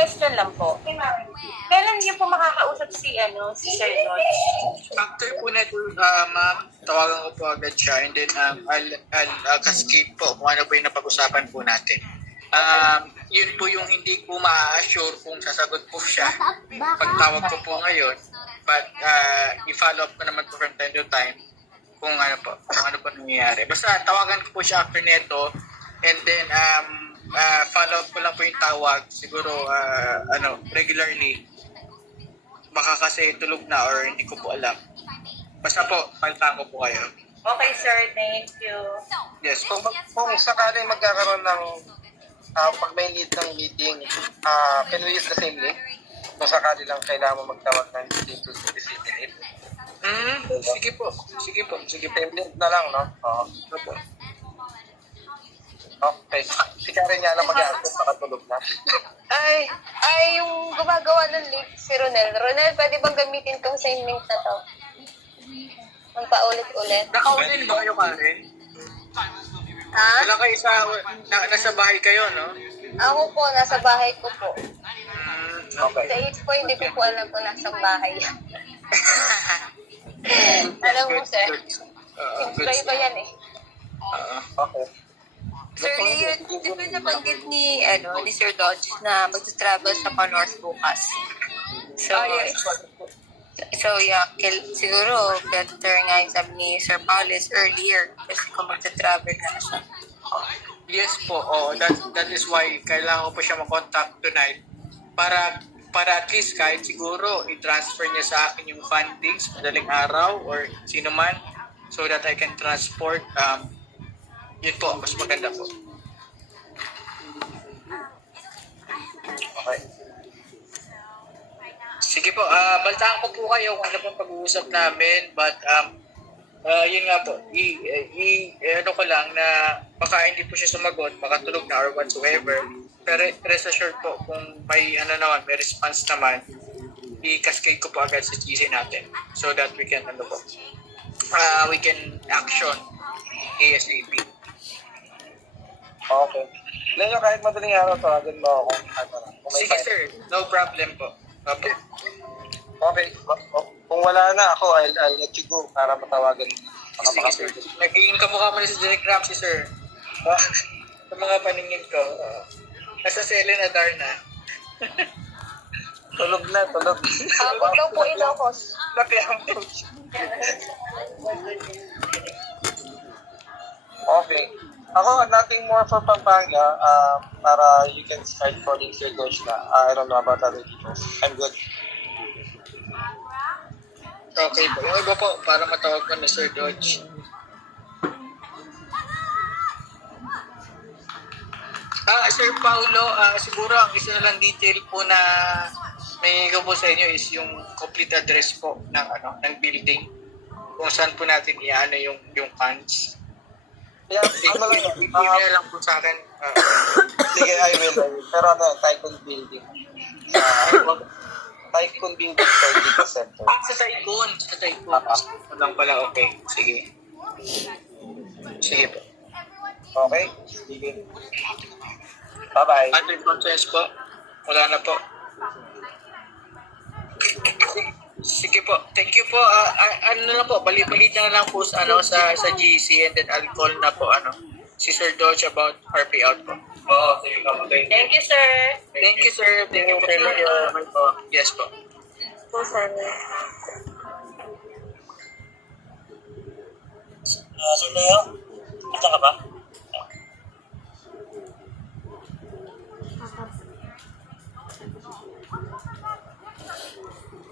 question lang po. Kailan niyo po makakausap si Sir George? After po na ma'am, tawagan ko po agad siya and then I'll cascade po kung ano po yung napag-usapan po natin. Yun po yung hindi ko ma-assure kung sasagot po siya pagtawag ko po ngayon. But i-follow up ko naman po from time to time kung ano po nangyayari. Basta tawagan ko po siya after nito and then follow up ko lang po yung tawag siguro regularly. Baka kasi tulog na or hindi ko po alam. Basta po, paltaan ko po kayo. Okay, sir. Thank you. Yes, kung sakaling magkakaroon ng pag may need ng meeting, can we use the same link? Kung sakali lang kailangan mo magtawag ng meeting to facilitate. Sige po. Same link na lang, no? Oo. Okay. Si Karen nga lang mag-aantay, nakatulog na. Ay, yung gumagawa ng link si Ronel. Ronel, pwede bang gamitin tong same link na to? Magpaulit-ulit. Nakaunin ba kayo, Karen? Ha? Wala kayo nasa bahay kayo, no? Ako po, nasa bahay ko po. Okay. Sa age po, hindi ko po alam kung nasa bahay yan. Alam mo, sir. Iba yan eh. Okay. Sir Leo, di ba nabanggit ni Sir Dodge na mag-travel sa North bukas? So yeah, siguro better nga yung sabi ni Sir Paulis earlier kasi kung mag-travel na siya. Yes po. That is why kailangan ko po siya makontak tonight para at least kahit siguro i-transfer niya sa akin yung fundings madaling araw or sino man so that I can transport. Yun po, mas maganda po. Okay. Sige po, baltaan ko po kayo kung ano pong pag-uusap namin but yun nga po, ano ko lang na baka hindi po siya sumagot, baka tulog na or whatsoever. Pero rest assured po kung may may response naman, i-cascade ko po agad sa GC natin so that we can we can action ASAP. Okay. Leo, kahit madaling araw, tawagan mo ako. Kung may Sige time. sir, no problem po. Opo. Okay. Kung wala na ako, I'll let you go para matawagan. Sige sir. Nagiging kamukha mo na si Direk Ramsey sir. Sa mga paningin ko. Nasa Selena Darna. Tulog na. Huwag daw po Ilocos. Okay. Ako, nothing more for Pampanga para you can start calling Sir Dodge na. I don't know about other people. I'm good. Okay po. Yung iba po, para matawag ko ni Sir Dodge. Sir Paulo, siguro ang isa na lang detail po na may ko po sa inyo is yung complete address po ng building. Kung saan po natin yung funds. Yeah, ano lang yun. I-email lang po sa akin. Sige, I will. Pero Tycoon Building. Tycoon Building, 30%. Center. Sa Tycoon. Ano lang pala, okay. Sige. Sige po. Okay? Sige. Bye-bye. Under conscience po. Wala na po. Sige po. Thank you po. Ano na po, balita na lang po sa GC and then I'll call na po si Sir Dodge about our payout po. Sige po. Thank you, sir. Thank you sir. Thank you for your yes po. Po, sir. Sir Leo, ito ka ba?